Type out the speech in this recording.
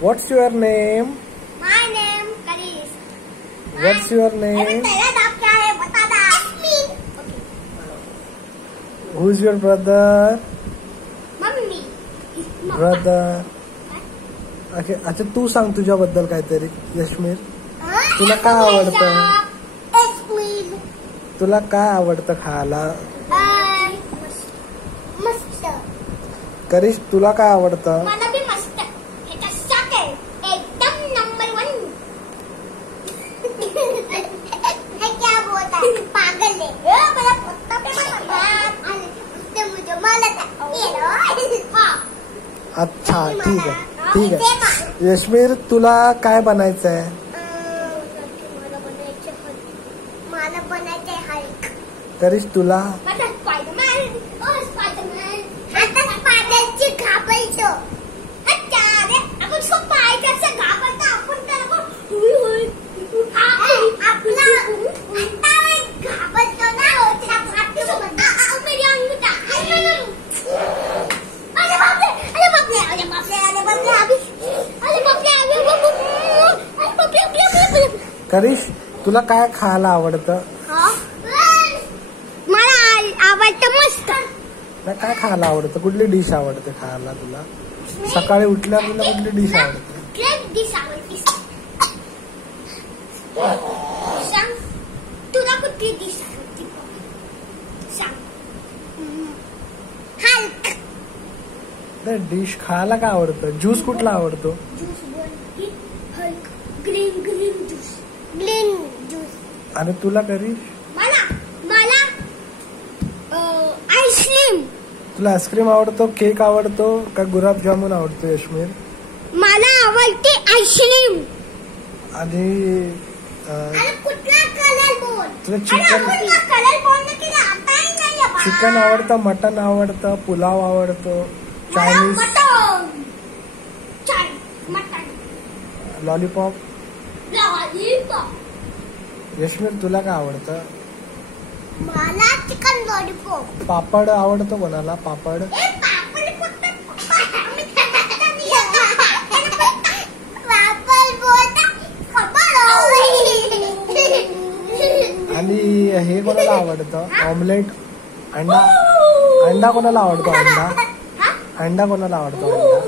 What's your name? My name Karish. What's your name? तेरा नाम क्या है बता दा. Okay. Who's your brother? Mummy. Brother. अच्छा तू सांग तुझ्याबद्दल काहीतरी यशमीर. तुला काय आवडतं? तुला काय आवडतं खायला? मस्त. करिश तुला काय आवडतं? मला भी मस्त. हे शाक आहे एकदम नंबर 1. हे क्या बोलता है पागल है. मला पत्ता पे मार आले उसने मुझे मारा था. ये हां. अच्छा ठीक आहे. यशमीर तुला काय बनायचंय? मला बनायचंय हल्क. करिश तुला? मला स्पायडरमॅन. स्पायडरमॅन. आता स्पायडरची घाबरायचो. अच्छा रे आपण स्पायडरचं घाबरता आपण त्याला आपला आता घाबरतो ना त्या फाटून मेरी अंगठा. अरे बापरे अरे बापरे अरे बापरे अरे बापरे अरे बापरे अरे बापरे. करिश तुला काय खायला आवडतं? मला आवडतं मस्त. काय खायला आवडतं? कुठली डिश आवडते खायला तुला? सकाळी उठल्या तुला कुठली डिश आवडते? डिश आवडते. सांग तुला कुठली डिश आवडते? सांग. हल्क. नाही डिश खायला काय आवडतं? ज्यूस कुठला आवडतो? ज्यूस बोल Hulk. Green juice. Green juice. आणि तुला करिश? मला आईस्क्रीम. तुला आईस्क्रीम आवडतो? केक आवडतो का गुलाबजामुन आवडतो यशमीर? मला आवडते आईस्क्रीम. आणि कुठला कलर बोल? तुला चिकन कलर बोल ना की आता नाही. चिकन आवडतं? मटन आवडतं? पुलाव आवडतो? चायनीज? मटन. लॉलीपॉप? लॉलीपॉप. यशमीर तुला काय आवडतं? मला चिकन लॉलीपॉप. पापड आवडतो कोणाला? पापड? आणि हे कोणाला आवडतं? ऑमलेट? अंडा? अंडा कोणाला आवडतो? अंडा कोणाला आवडतो? अंडा